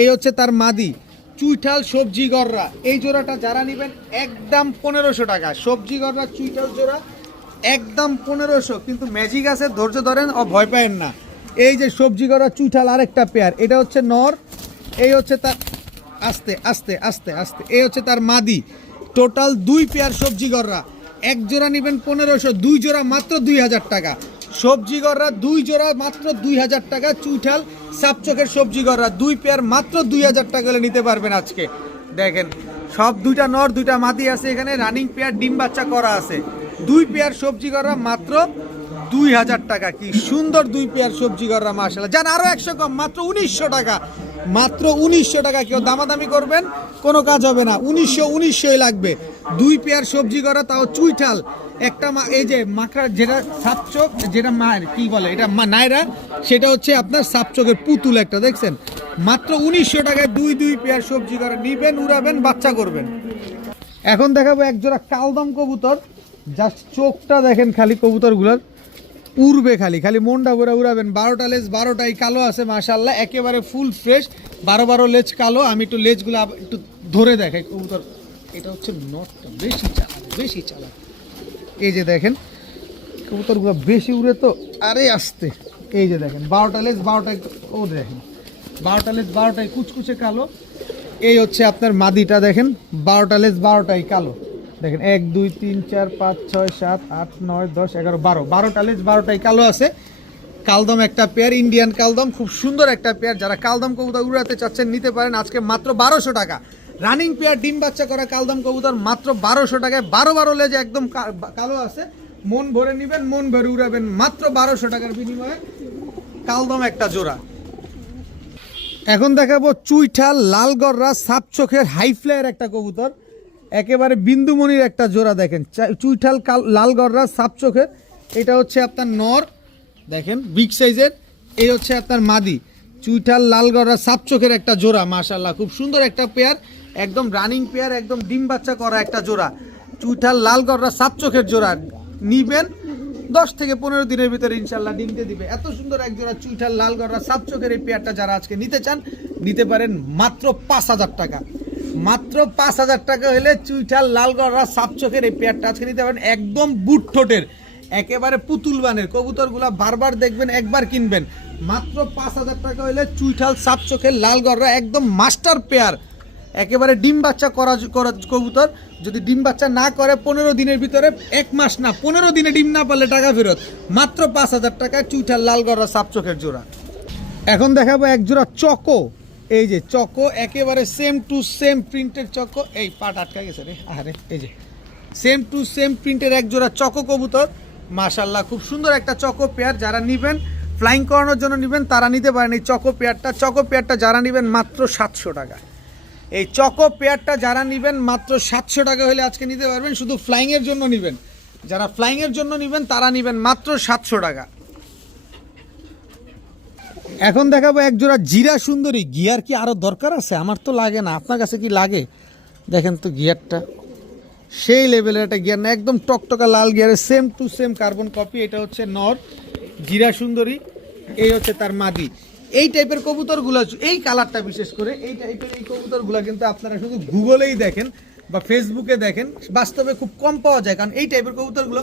এই হচ্ছে তার মাদি, চুইঠাল সবজি গররা। এই জোড়াটা যারা নেবেন একদম 1500 টাকা, সবজি গররা চুইঠাল জোড়া একদম 1500। কিন্তু ম্যাজিক আছে, ধৈর্য ধরেন ও ভয় পায়েন না। এই যে সবজি গররা চুইঠাল আরেকটা পেয়ার, এটা হচ্ছে নর, এই হচ্ছে তার আস্তে আস্তে আস্তে আস্তে এই হচ্ছে তার মাদি। টোটাল 2 পেয়ার সবজি গররা, এক জোড়া নেবেন 1500, 2 জোড়া মাত্র 2000 টাকা। সবজি গররা 2 জোড়া মাত্র 2000 টাকা, চুইঠাল সাপচোখের সবজি গররা 2 পেয়ার মাত্র 2000 টাকা হলে নিতে পারবেন আজকে। দেখেন সব দুইটা নর দুইটা মাদি আছে, এখানে রানিং পেয়ার ডিম বাচ্চা করা আছে। 2 পেয়ার সবজি গররা মাত্র 2000 টাকা, কি সুন্দর 2 পেয়ার সবজি গররা মাশাআল্লাহ। জান আরো 100 কম, মাত্র 1900 টাকা, মাত্র 1900 টাকা। কেউ দামাদামি করবেন কোনো কাজ হবে না, 1900 লাগবে। 2 পেয়ার সবজি গররা, তাও চুইঠাল একটা। এই যে মাকড়া যেটা সাপচোক, যেটা মায়ের কি বলে এটা নায়রা, সেটা হচ্ছে আপনার সাপচোকের পুতুল একটা, দেখছেন মাত্র 1900 টাকায় 2 পেয়ার সবজি গররা নিবেন, উড়াবেন, বাচ্চা করবেন। এখন দেখাবো এক জোড়া কালদম কবুতর, জাস্ট চোখটা দেখেন খালি কবুতরগুলোর, উড়বে খালি খালি মনটা ভরে উড়াবেন। 12টা লেজ 12টাই কালো আছে মাশাআল্লাহ, একেবারে ফুল ফ্রেশ, 12 লেজ কালো। আমি একটু লেজগুলো একটু ধরে দেখাই কবুতর, এটা হচ্ছে নটটা বেশি চালাক। এই যে দেখেন কবুতরগুলো বেশি উড়ে তো, আরে আসতে। এই যে দেখেন 12টা লেজ 12টাই, ও দেখেন 12টা লেজ 12টাই কুচকুচে কালো। এই হচ্ছে আপনার মাদিটা, দেখেন 12টা লেজ 12টাই কালো। দেখেন 1 2 3 4 5 6 7 8 9 10 11 12, 12টা লেজ 12টাই কালো আছে। কালদম একটা পেয়ার, ইন্ডিয়ান কালদম, খুব সুন্দর একটা পেয়ার। যারা কালদম কবুতর উড়াতে চাচ্ছেন নিতে পারেন আজকে মাত্র 1200 টাকা। রানিং পেয়ার ডিম বাচ্চা করা কালদম কবুতর মাত্র 1200 টাকায়, 12 লেজ একদম কালো আছে, মন ভরে নেবেন, মন ভরে উড়াবেন, মাত্র 1200 টাকার বিনিময়ে কালদম একটা জোড়া। এখন দেখাবো চুইঠাল লাল গররা সাপচোখের হাই ফ্লায়ার একটা কবুতর, একেবারে বিন্দুমণির একটা জোড়া। দেখেন চুইঠাল লাল গররা সাপচোখের, এটা হচ্ছে আপনার নর, দেখেন বিগ সাইজের। এই হচ্ছে আপনার মাদি, চুইঠাল লাল গররা সাপচোখের একটা জোড়া মাশাআল্লাহ, খুব সুন্দর একটা পেয়ার, একদম রানিং পেয়ার, একদম ডিম বাচ্চা করা একটা জোড়া। চুইঠাল লাল গররা সাপচোখের জোড়া নিবেন 10 থেকে 15 দিনের ভিতরে ইনশাল্লাহ ডিম দিয়ে দিবে। এত সুন্দর এক জোড়া চুইঠাল লাল গররা সাপচোখের এই পেয়ারটা যারা আজকে নিতে চান নিতে পারেন মাত্র 5000 টাকা। মাত্র 5000 টাকা হলে চুইঠাল লাল গররা সাপচোখের এই পেয়ারটা আজকে নিতে পারেন, একদম বুট ঠোঁটের, একেবারে পুতুল বানের কবুতরগুলা, বারবার দেখবেন একবার কিনবেন। মাত্র 5000 টাকা হলে চুইঠাল সাপচোখের লাল গররা একদম মাস্টার পেয়ার, একেবারে ডিম বাচ্চা করা কবুতর। যদি ডিম বাচ্চা না করে 15 দিনের ভিতরে, 1 মাস না 15 দিনে ডিম না পারলে টাকা ফেরত, মাত্র 5000 টাকায় চুইঠাল লাল গররা সাপচোখের জোড়া। এখন দেখাবো এক জোড়া চকো, এই যে চকো, একেবারে সেম টু সেম প্রিন্টের চকো। এই পাট আটকা গেছে রে, আরে এই যে সেম টু সেম প্রিন্টের এক জোড়া চকো কবুতর মাশাআল্লাহ, খুব সুন্দর একটা চকো পেয়ার। যারা নেবেন ফ্লাইং করানোর জন্য নেবেন তারা নিতে পারেন এই চকো পেয়ারটা যারা নেবেন মাত্র 700 টাকা। এই চকো পেয়ারটা যারা নেবেন মাত্র 700 টাকা হলে আজকে নিতে পারবেন, শুধু ফ্লাইংয়ের জন্য নেবেন। যারা ফ্লাইংয়ের জন্য নেবেন তারা নেবেন মাত্র 700 টাকা। এখন দেখাবো এক জোড়া জিরা সুন্দরী। গিয়ার কি আরও দরকার আছে? আমার তো লাগে না, আপনার কাছে কি লাগে? দেখেন তো গিয়ারটা, সেই লেভেলের একটা গিয়ার না, একদম টকটকা লাল গিয়ারের same to same carbon copy. এটা হচ্ছে নর জিরা সুন্দরী, এই হচ্ছে তার মাদি। এই টাইপের কবুতরগুলো, এই কালারটা বিশেষ করে এই টাইপের এই কবুতরগুলো কিন্তু আপনারা শুধু গুগলেই দেখেন বা ফেসবুকে দেখেন, বাস্তবে খুব কম পাওয়া যায়। কারণ এই টাইপের কবুতরগুলো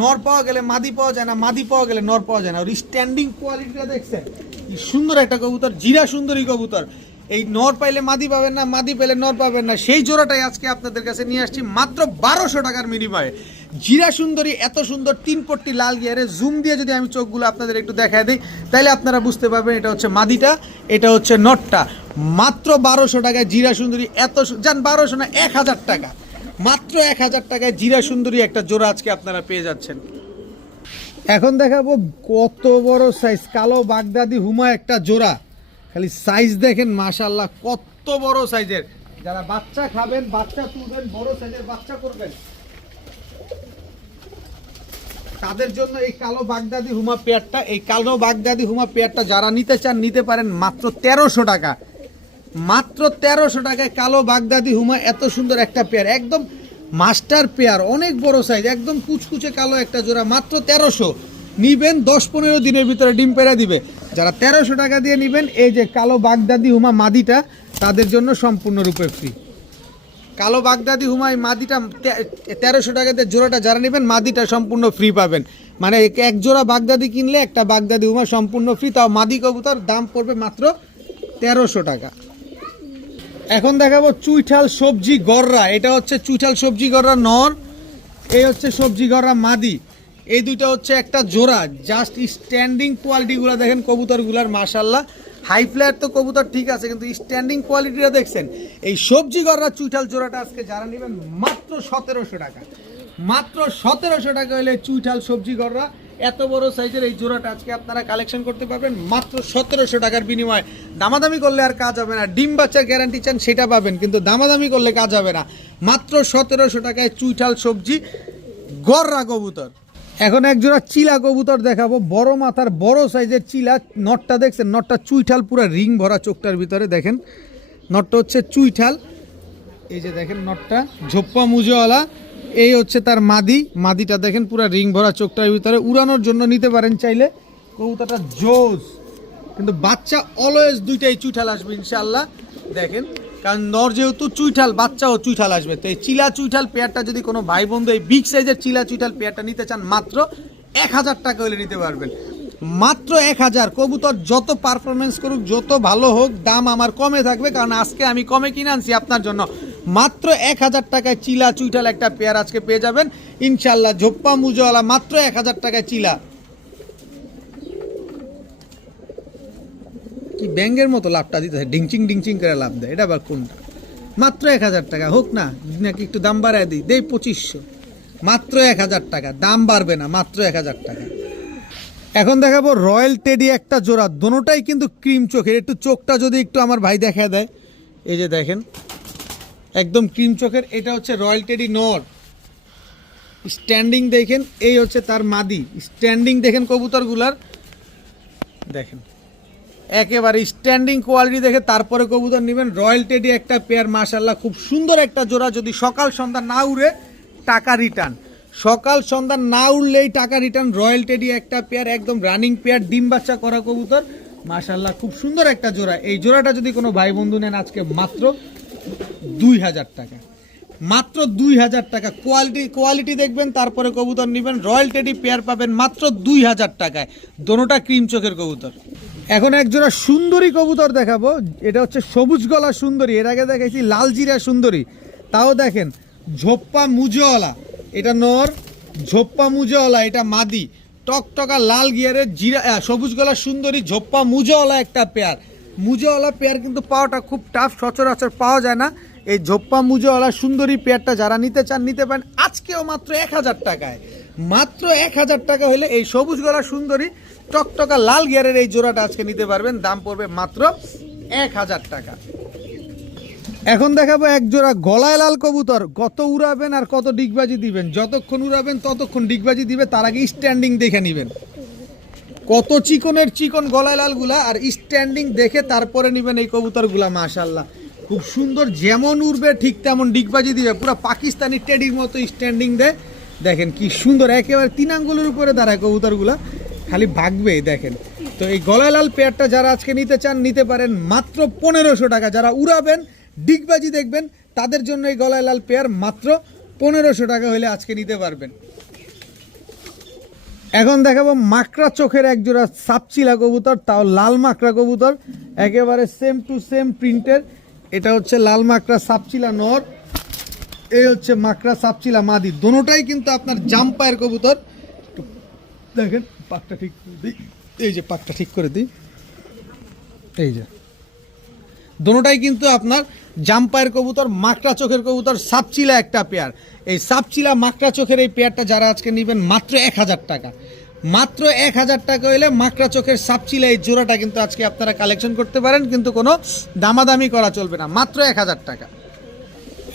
নর পাওয়া গেলে মাদি পাওয়া যায় না, মাদি পাওয়া গেলে নর পাওয়া যায় না। ওর স্ট্যান্ডিং কোয়ালিটিটা দেখছেন, কি সুন্দর একটা কবুতর, জিরা সুন্দরী কবুতর। এই নর পাইলে মাদি পাবেন না, মাদি পেলে নর পাবেন না, সেই জোড়াটাই আজকে আপনাদের কাছে নিয়ে আসছি মাত্র 1200 টাকার বিনিময়ে। জিরা সুন্দরী এত সুন্দর 3 পট্টি লাল গিয়ারে জুম দিয়ে যদি আমি চোখগুলো আপনাদের একটু দেখায় দিই, তাহলে আপনারা বুঝতে পারবেন এটা হচ্ছে মাদিটা, এটা হচ্ছে নটটা। মাত্র 1200 টাকায় জিরা সুন্দরী, এত জান 1200 না, 1000 টাকা, মাত্র 1000 টাকায় জিরা সুন্দরী একটা জোড়া আজকে আপনারা পেয়ে যাচ্ছেন। এখন দেখাবো কত বড় সাইজ কালো বাগদাদি হুমা একটা জোড়া, খালি সাইজ দেখেন মাশাআল্লাহ, কত বড় সাইজের। যারা বাচ্চা খাবেন, বাচ্চা তুলবেন, বড় সাইজের বাচ্চা করবেন, তাদের জন্য এই কালো বাগদাদি হুমা পেয়ারটা, এই কালো বাগদাদি হুমা পেয়ারটা যারা নিতে চান নিতে পারেন মাত্র 1300 টাকা। মাত্র 1300 টাকায় কালো বাগদাদি হুমা এত সুন্দর একটা পেয়ার, একদম মাস্টার পেয়ার, অনেক বড় সাইজ, একদম কুচকুচে কালো একটা জোড়া, মাত্র 1300 নিবেন। 10-15 দিনের ভিতরে ডিম পেড়ে দিবে। যারা 1300 টাকা দিয়ে নিবেন এই যে কালো বাগদাদি হুমা মাদিটা, তাদের জন্য সম্পূর্ণরূপে ফ্রি। কালো বাগদাদি হুমা এই মাদিটা 1300 টাকাতে জোড়াটা যারা নেবেন মাদিটা সম্পূর্ণ ফ্রি পাবেন। মানে এক জোড়া বাগদাদি কিনলে একটা বাগদাদি হুমা সম্পূর্ণ ফ্রি, তাও মাদি কবুতর, দাম পড়বে মাত্র 1300 টাকা। এখন দেখাবো চুইঠাল সবজি গররা, এটা হচ্ছে চুইঠাল সবজি গররা নর, এই হচ্ছে সবজি গররা মাদি। এই দুইটা হচ্ছে একটা জোড়া, জাস্ট স্ট্যান্ডিং কোয়ালিটিগুলো দেখেন কবুতরগুলার মাশাআল্লাহ। হাই ফ্লায়ার তো কবুতর ঠিক আছে, কিন্তু স্ট্যান্ডিং কোয়ালিটিটা দেখছেন। এই সবজি গররা চুইঠাল জোড়াটা আজকে যারা নেবেন মাত্র 1700 টাকা, মাত্র 1700 টাকা হলে চুইঠাল সবজি গররা এত বড় সাইজের এই জোড়াটা আজকে আপনারা কালেকশন করতে পারবেন মাত্র 1700 টাকার বিনিময়ে। দামাদামি করলে আর কাজ হবে না, ডিম বাচ্চার গ্যারান্টি চান সেটা পাবেন, কিন্তু দামাদামি করলে কাজ হবে না। মাত্র 1700 টাকায় চুইঠাল সবজি গররা কবুতর। এখন এক জোড়া চিলা কবুতর দেখাবো, বড় মাথার বড় সাইজের চিলা। নটটা দেখছেন, নটটা চুইঠাল, পুরো রিং ভরা চোখটার ভিতরে দেখেন, নটটা হচ্ছে চুইঠাল। এই যে দেখেন নটটা ঝোপ্পা মুজোওয়ালা, এই হচ্ছে তার মাদি, মাদিটা দেখেন পুরো রিং ভরা চোখটার ভিতরে। উড়ানোর জন্য নিতে পারেন চাইলে, কবুতরটা জোস, কিন্তু বাচ্চা অলওয়েজ দুইটাই চুইঠাল আসবে ইনশাআল্লাহ। দেখেন, কারণ নর যেহেতু চুইঠাল, বাচ্চাও চুইঠাল আসবে। তো এই চিলা চুইঠাল পেয়ারটা যদি কোনো ভাই বন্ধু এই বিগ সাইজের চিলা চুইঠাল পেয়ারটা নিতে চান মাত্র 1000 টাকা হলে নিতে পারবেন, মাত্র 1000। কবুতর যত পারফরমেন্স করুক, যত ভালো হোক, দাম আমার কমে থাকবে, কারণ আজকে আমি কমে কিনে আনছি আপনার জন্য। মাত্র 1000 টাকায় চিলা চুইঠাল একটা পেয়ার আজকে পেয়ে যাবেন ইনশাল্লাহ। ঝোপ্পা মুজোওয়ালা মাত্র 1000 টাকায় চিলা। কি ব্যাঙ্গের মতো লাভটা দিতে হয়, ডিংচিং ডিংচিং করে লাভ দেয়, এটা আবার কোনটা? মাত্র 1000 টাকা হোক না, নাকি একটু দাম বাড়ায় দিই, দেই 2500, মাত্র 1000 টাকা, দাম বাড়বে না, মাত্র 1000 টাকা। এখন দেখাবো রয়্যাল টেডি একটা জোড়া, দোনোটাই কিন্তু ক্রিম চোখের। একটু চোখটা যদি একটু আমার ভাই দেখা দেয়, এই যে দেখেন একদম ক্রিম চোখের। এটা হচ্ছে রয়্যাল টেডি নর, স্ট্যান্ডিং দেখেন, এই হচ্ছে তার মাদি। স্ট্যান্ডিং দেখেন কবুতরগুলার, দেখেন একেবারে স্ট্যান্ডিং কোয়ালিটি দেখে তারপরে কবুতর নেবেন। রয়্যাল টেডি একটা পেয়ার মাশাআল্লাহ, খুব সুন্দর একটা জোড়া। যদি সকাল সন্ধ্যা না উড়ে টাকা রিটার্ন, সকাল সন্ধ্যা না উড়লেই টাকা রিটার্ন। রয়্যাল টেডি একটা পেয়ার, একদম রানিং পেয়ার, ডিম বাচ্চা করা কবুতর মাশাআল্লাহ, খুব সুন্দর একটা জোড়া। এই জোড়াটা যদি কোনো ভাই বন্ধু নেন আজকে মাত্র 2000 টাকা, মাত্র 2000 টাকা। কোয়ালিটি দেখবেন তারপরে কবুতর নেবেন। রয়্যাল টেডি পেয়ার পাবেন মাত্র 2000 টাকায়, দোনোটা ক্রিম চোখের কবুতর। এখন এক জোড়া সুন্দরী কবুতর দেখাবো, এটা হচ্ছে সবুজ গলা সুন্দরী। এর আগে দেখাইছি লাল জিরা সুন্দরী, তাও দেখেন ঝোপ্পা মুজোওয়ালা, এটা নর, ঝোপ্পা মুজোওয়ালা এটা মাদি। টকটকা লাল গিয়ারের জিরা সবুজ গলা সুন্দরী ঝোপ্পা মুজোওয়ালা একটা পেয়ার। মুজোওয়ালা পেয়ার কিন্তু পাওয়াটা খুব টাফ, সচরাচর পাওয়া যায় না। এই ঝোপ্পা মুজোওয়ালা সুন্দরী পেয়ারটা যারা নিতে চান নিতে পারেন আজকেও মাত্র 1000 টাকায়। মাত্র 1000 টাকা হলে এই সবুজ গলা সুন্দরী টকটকা লাল গিয়ারের এই জোড়াটা আজকে নিতে পারবেন, দাম পড়বে মাত্র 1000 টাকা। এখন দেখাবো এক জোড়া গলায় লাল কবুতর, কত উড়াবেন আর কত ডিগবাজি দিবেন, যতক্ষণ উড়াবেন ততক্ষণ ডিগবাজি দিবে, তার আগে স্ট্যান্ডিং দেখে নেবেন। কত চিকনের চিকন গলায় লালগুলা, আর স্ট্যান্ডিং দেখে তারপরে নেবেন এই কবুতরগুলা। মাশাআল্লাহ খুব সুন্দর, যেমন উড়বে ঠিক তেমন ডিগবাজি দিবে, পুরো পাকিস্তানি টেডির মতো স্ট্যান্ডিং দেয়। দেখেন কি সুন্দর, একেবারে 3 আঙ্গুলের উপরে দাঁড়ায় কবুতরগুলা, খালি ভাগবে দেখেন। তো এই গলায় লাল পেয়ারটা যারা আজকে নিতে চান নিতে পারেন মাত্র 1500 টাকা। যারা উড়াবেন ডিগবাজি দেখবেন তাদের জন্য এই গলায় লাল পেয়ার মাত্র 1500 টাকা হলে আজকে নিতে পারবেন। এখন দেখাবো মাকড়া চোখের এক জোড়া সাপচিলা কবুতর, তাও লাল মাকড়া কবুতর, একেবারে সেম টু সেম প্রিন্টের। এটা হচ্ছে লাল মাকড়া সাপচিলা নর, এই হচ্ছে মাকড়া সাপচিলা মাদি। দোনোটাই কিন্তু আপনার জাম্পায়ের কবুতর। দেখেন পাকটা ঠিক করে দিই, এই যে পাকটা ঠিক করে দিই, এই যে দোনোটাই কিন্তু আপনার জাম্পায়ের কবুতর, মাকড়া চোখের কবুতর, সাপচিলা একটা পেয়ার। এই সাপচিলা মাকড়া চোখের এই পেয়ারটা যারা আজকে নেবেন মাত্র 1000 টাকা, মাত্র 1000 টাকা হলে মাকড়া চোখের সাপচিলা এই জোড়াটা কিন্তু আজকে আপনারা কালেকশন করতে পারেন, কিন্তু কোনো দামাদামি করা চলবে না, মাত্র 1000 টাকা।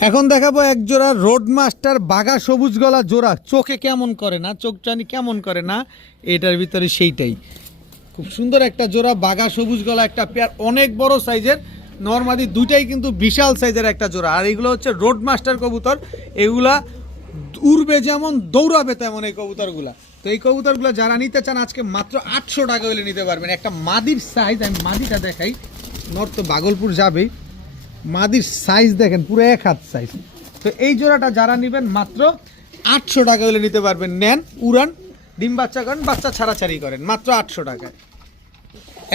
এখন দেখাবো এক জোড়া রোড মাস্টার বাঘা সবুজ গলা জোড়া, চোখে কেমন করে না, চোখ জানি কেমন করে না, এটার ভিতরে সেইটাই। খুব সুন্দর একটা জোড়া বাঘা সবুজ গলা একটা পেয়ার, অনেক বড় সাইজের, নরমাদি দুইটাই কিন্তু বিশাল সাইজের একটা জোড়া। আর এগুলো হচ্ছে রোড মাস্টার কবুতর, এগুলা উড়বে যেমন দৌড়াবে তেমন এই কবুতরগুলা। তো এই কবুতরগুলো যারা নিতে চান আজকে মাত্র 800 টাকা হলে নিতে পারবেন। একটা মাদির সাইজ, আমি মাদিটা দেখাই, নর তো ভাগলপুর যাবেই, মাদির সাইজ দেখেন পুরো 1 হাত সাইজ। তো এই জোড়াটা যারা নেবেন মাত্র 800 টাকা হলে নিতে পারবেন। নেন, উড়ান, ডিম বাচ্চা করেন, বাচ্চা ছাড়াছাড়ি করেন, মাত্র 800 টাকায়।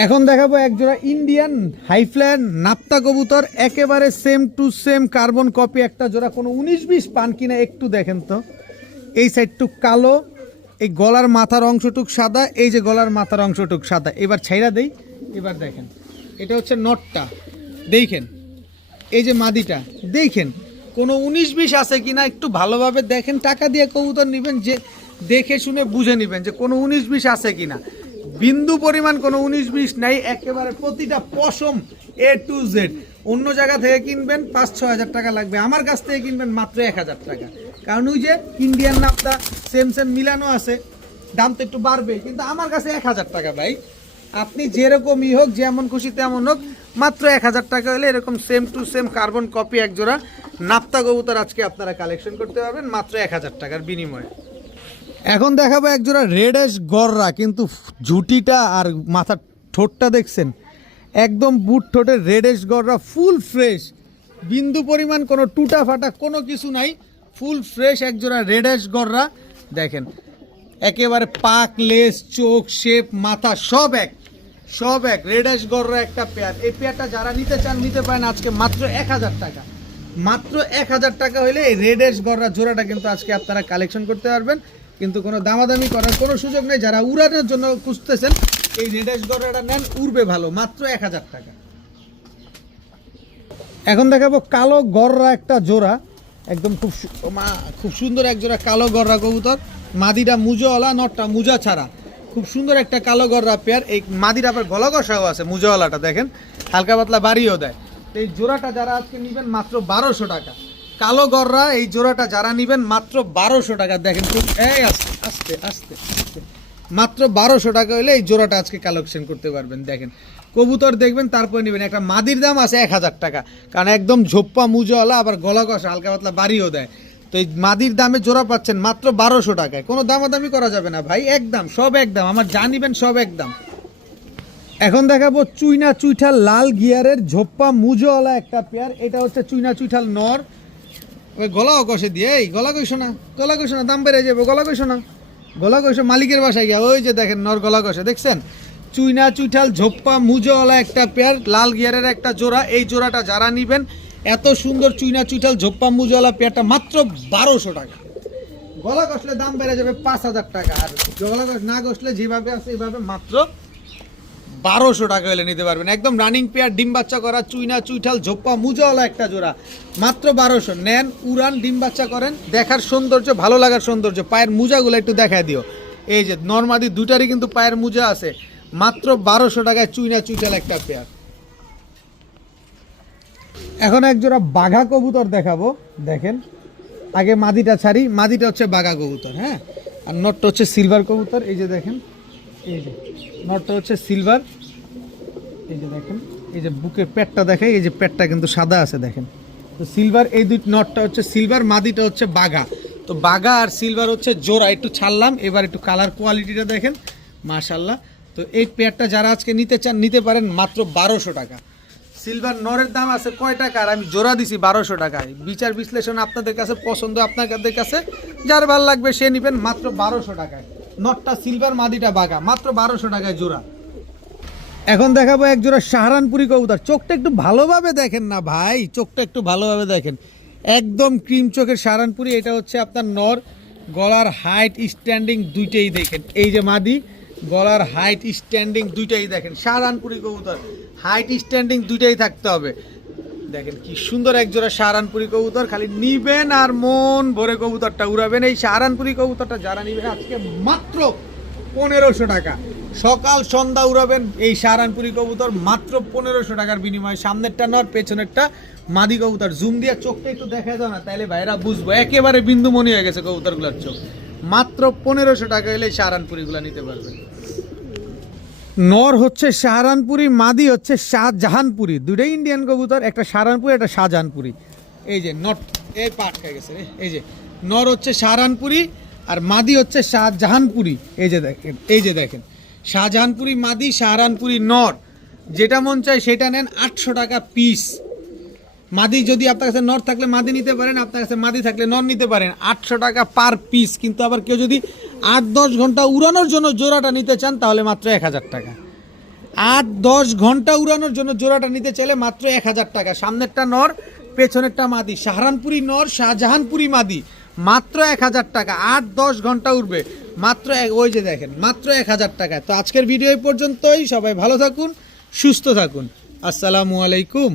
এখন দেখাবো এক জোড়া ইন্ডিয়ান হাইফ্লায়ার নাপ্তা কবুতর, একেবারে same to same carbon copy একটা জোড়া। কোনো 19-20 পান কিনা একটু দেখেন তো, এই সাইডটুক কালো, এই গলার মাথার অংশটুক সাদা, এই যে গলার মাথার অংশটুক সাদা। এবার ছাইরা দেই, এবার দেখেন এটা হচ্ছে নটটা, দেখেন এই যে মাদিটা, দেখেন কোনো 19-20 আছে কিনা একটু ভালোভাবে দেখেন। টাকা দিয়ে কবুতর নেবেন, যে দেখে শুনে বুঝে নেবেন যে কোনো 19-20 আছে কিনা। বিন্দু পরিমাণ কোনো 19-20 নাই, একেবারে প্রতিটা পশম A to Z। অন্য জায়গা থেকে কিনবেন 5-6 হাজার টাকা লাগবে, আমার কাছ থেকে কিনবেন মাত্র 1000 টাকা। কারণ ওই যে ইন্ডিয়ান নাপটা সেম সেম মিলানো আছে, দাম তো একটু বাড়বে, কিন্তু আমার কাছে 1000 টাকা ভাই। আপনি যেরকমই হোক, যেমন খুশি তেমন হোক, মাত্র 1000 টাকা হলে এরকম same to same carbon copy এক জোড়া নাপ্তা কবুতর আজকে আপনারা কালেকশন করতে পারবেন মাত্র 1000 টাকার বিনিময়ে। এখন দেখাবো এক জোড়া রেডেশ গররা, কিন্তু ঝুটিটা আর মাথার ঠোঁটটা দেখছেন, একদম বুট ঠোঁটের রেডেশ গররা, ফুল ফ্রেশ, বিন্দু পরিমাণ কোনো টুটা ফাটা কোনো কিছু নাই, ফুল ফ্রেশ এক জোড়া রেডেশ গররা। দেখেন একেবারে পাক, লেস, চোখ, শেপ, মাথা সব এক, সব এক, রেডেশ গররা একটা পেয়ার। এই পেয়ারটা যারা নিতে চান নিতে পারেন আজকে মাত্র 1000 টাকা, মাত্র 1000 টাকা হলে এই রেডেশ গররা জোড়াটা কিন্তু আজকে আপনারা কালেকশন করতে পারবেন, কিন্তু কোনো দামাদামি করার কোনো সুযোগ নেই। যারা উড়ানোর জন্য খুঁজতেছেন এই রেডেশ গররাটা নেন, উড়বে ভালো, মাত্র 1000 টাকা। এখন দেখাবো কালো গররা একটা জোড়া, একদম খুব সুন্দর এক জোড়া কালো গররা কবুতর, মাদিটা মুজোওয়ালা, নটটা মুজা ছাড়া, খুব সুন্দর একটা কালো গররা পেয়ার। এই মাদির আবার গলা কষাও আছে, মুজোওয়ালাটা দেখেন হালকা পাতলা বাড়িও দেয়। তো এই জোড়াটা যারা আজকে নেবেন মাত্র 1200 টাকা, কালো গররা এই জোড়াটা যারা নেবেন মাত্র 1200 টাকা। দেখেন খুব এই আস্তে আস্তে আস্তে আস্তে, মাত্র 1200 টাকা হলে এই জোড়াটা আজকে কালেকশন করতে পারবেন। দেখেন কবুতর দেখবেন তারপরে নেবেন। একটা মাদির দাম আছে 1000 টাকা, কারণ একদম ঝোপ্পা মুজোওয়ালা, আবার গলা কষা, হালকা পাতলা বাড়িও দেয়। তো এই মাদির দামে জোড়া পাচ্ছেন মাত্র 1200 টাকায়, কোনো দামাদামি করা যাবে না ভাই, একদম সব একদম, আমার যা নিবেন সব একদম। এখন দেখাবো চুইনা চুইঠাল লাল গিয়ারের ঝোপ্পা মুজোওয়ালা একটা পেয়ার, এটা হচ্ছে চুইনা চুইঠাল নর। ওই গলাও কষে দিয়ে, এই গলা কইসো না, গলা কইসো না, দাম বেড়ে যাবে, গলা কইসো না, গলা কইসো মালিকের বাসায় গিয়া, ওই যে দেখেন নর গলা কষে, দেখছেন চুইনা চুইঠাল ঝোপ্পা মুজোওয়ালা একটা পেয়ার, লাল গিয়ারের একটা জোড়া। এই জোড়াটা যারা নিবেন, এত সুন্দর চুইনা চুইঠাল ঝোপ্পা মুজোওয়ালা পেয়ারটা মাত্র 1200 টাকা। গলা কষলে দাম বেড়ে যাবে 5000 টাকা, আর গলা কষ না কষলে যেভাবে আছে এইভাবে মাত্র 1200 টাকা হলে নিতে পারবেন। একদম রানিং পেয়ার, ডিম বাচ্চা করা চুইনা চুইঠাল ঝোপ্পা মুজোওয়ালা একটা জোড়া, মাত্র 1200। নেন, উড়ান, ডিম বাচ্চা করেন, দেখার সৌন্দর্য, ভালো লাগার সৌন্দর্য। পায়ের মোজাগুলো একটু দেখায় দিও, এই যে নরমাদি দুটারই কিন্তু পায়ের মোজা আছে, মাত্র 1200 টাকায় চুইনা চুইঠাল একটা পেয়ার। এখন এক জোড়া বাঘা কবুতর দেখাবো, দেখেন আগে মাদিটা ছাড়ি, মাদিটা হচ্ছে বাঘা কবুতর, হ্যাঁ, আর নটটা হচ্ছে সিলভার কবুতর। এই যে দেখেন, এই যে নটটা হচ্ছে সিলভার, এই যে দেখেন এই যে বুকের পেটটা দেখে, এই যে পেটটা কিন্তু সাদা আছে দেখেন। তো সিলভার, এই দুই নটটা হচ্ছে সিলভার, মাদিটা হচ্ছে বাঘা। তো বাঘা আর সিলভার হচ্ছে জোড়া। একটু ছাড়লাম, এবার একটু কালার কোয়ালিটিটা দেখেন, মাশাল্লাহ। তো এই পেয়ারটা যারা আজকে নিতে চান নিতে পারেন মাত্র 1200 টাকা। সিলভার নরের দাম আছে কয় টাকা, আর আমি জোড়া দিছি 1200 টাকায়। বিচার বিশ্লেষণ আপনাদের কাছে পছন্দ, আপনাদের কাছে যার ভালো লাগবে সে নেবেন মাত্র 1200 টাকায়। নটটা সিলভার, মাদিটা বাঘা, মাত্র 1200 টাকায় জোড়া। এখন দেখাবো এক জোড়া সাহারানপুরি কবুতর। চোখটা একটু ভালোভাবে দেখেন না ভাই, চোখটা একটু ভালোভাবে দেখেন, একদম ক্রিম চোখের সাহারানপুরি। এটা হচ্ছে আপনার নর, গলার হাইট স্ট্যান্ডিং দুইটাই দেখেন। এই যে মাদি, গলার হাইট স্ট্যান্ডিং দুইটাই দেখেন। সাহারানপুরি কবুতর হাইট স্ট্যান্ডিং দুইটাই থাকতে হবে। দেখেন কি সুন্দর এক জোড়া সাহারানপুরি কবুতর, খালি নিবেন আর মন ভরে কবুতরটা উড়াবেন। এই সাহারানপুরি কবুতরটা যারা নিবেন আজকে মাত্র 1500 টাকা, সকাল সন্ধ্যা উড়াবেন এই সাহারানপুরি কবুতর মাত্র 1500 টাকার বিনিময়ে। সামনেরটা নর, পেছনেরটা মাদি কবুতর। জুম দিয়ে চোখটা একটু দেখা যাও না, তাইলে ভাইরা বুঝবো একেবারে বিন্দুমণি হয়ে গেছে কবুতরগুলোর চোখ। মাত্র 1500 টাকা এলে সাহারানপুরিগুলো নিতে পারবেন। নর হচ্ছে সাহারানপুরি, মাদি হচ্ছে শাহজাহানপুরি। দুটোই ইন্ডিয়ান কবুতর, একটা সাহারানপুরি একটা শাহজাহানপুরি। এই যে নট, এই পাট খেয়ে গেছে রে। এই যে নর হচ্ছে সাহারানপুরি আর মাদি হচ্ছে শাহজাহানপুরি। এই যে দেখেন, এই যে দেখেন, শাহজাহানপুরি মাদি, সাহারানপুরি নর। যেটা মন চায় সেটা নেন, 800 টাকা পিস। মাদি যদি আপনার কাছে নর থাকলে মাদি নিতে পারেন, আপনার কাছে মাদি থাকলে নর নিতে পারেন, 800 টাকা পার পিস। কিন্তু আবার কেউ যদি 8-10 ঘন্টা উড়ানোর জন্য জোড়াটা নিতে চান তাহলে মাত্র 1000 টাকা। 8-10 ঘন্টা উড়ানোর জন্য জোড়াটা নিতে চাইলে মাত্র 1000 টাকা। সামনেরটা নর, পেছনেরটা মাদি। সাহারানপুরি নর, শাহজাহানপুরি মাদি, মাত্র 1000 টাকা। 8-10 ঘন্টা উঠবে মাত্র ওই যে দেখেন, মাত্র 1000 টাকায়। তো আজকের ভিডিও এই পর্যন্তই। সবাই ভালো থাকুন, সুস্থ থাকুন। আসসালামু আলাইকুম।